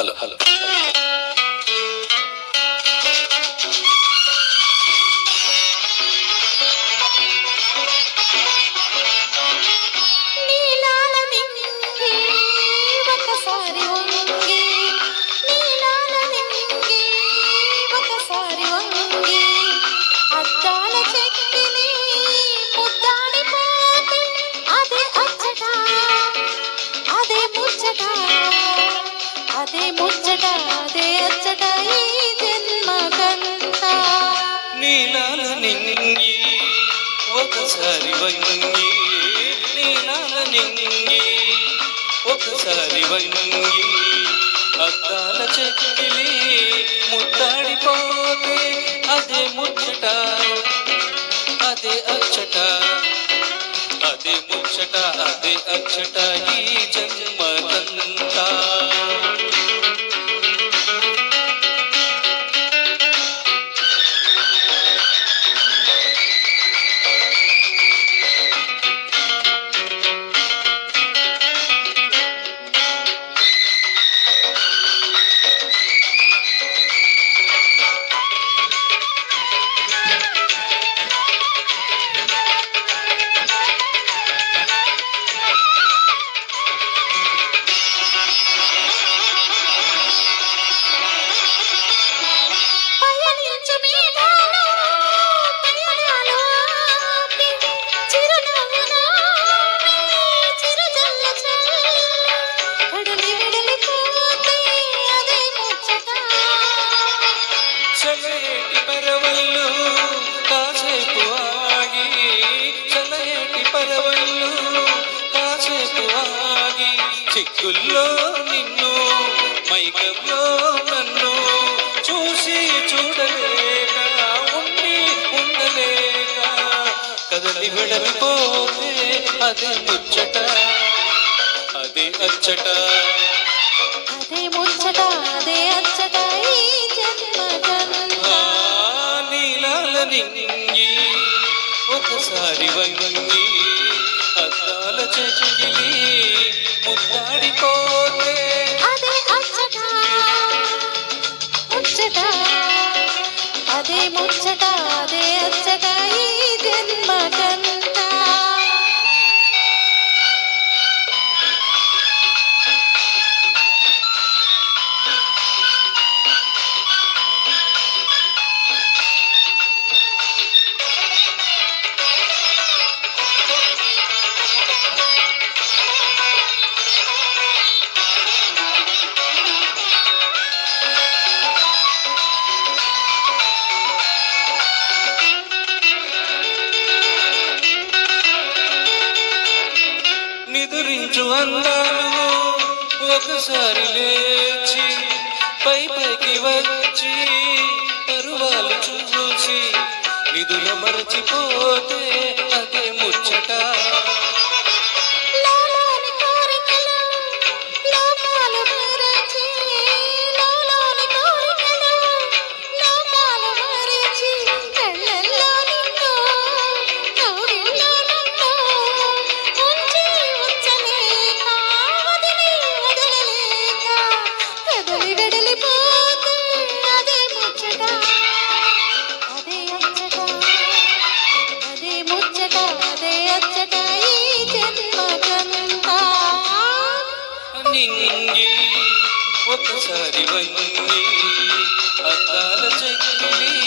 hello hello నీలాల నింగి ఒకసారి వంగి నీలాల నింగి ఒకసారి వంగి అద్దాల చెక్కిలి ముద్దాడిపోతే అదే ముచ్చట అదే అచ్చట అదే ముచ్చట అదే అచ్చట ఈ జన్మదంతా చలయేటి పరవళ్ళు కాసేపు ఆగి చలయేటి పరవళ్ళు కాసేపు ఆగి చిక్కుల్లో నిన్ను మైకంలో నన్ను చూసి చూడలేక ఉండి ఉండలేక కదలి వెడలిపోతే అదే ముచ్చట అదే అచ్చట అదే ముచ్చట అదే అచ్చట నింగి ఒకసారి వంగి అద్దాల చెక్కిలి ముద్దాడిపోతే అదే అచ్చట ముచ్చట అదే ముచ్చట అదే అచ్చట ఈ జన్మకంతా నిదురించు అందాలు ఒకసారి లేచి పైకి వచ్చి పరువాలు చూసి నిదుల మరచిపోతే అదే ముచ్చట నింగి ఒకసారి వంగి అద్దాల చెక్కిలి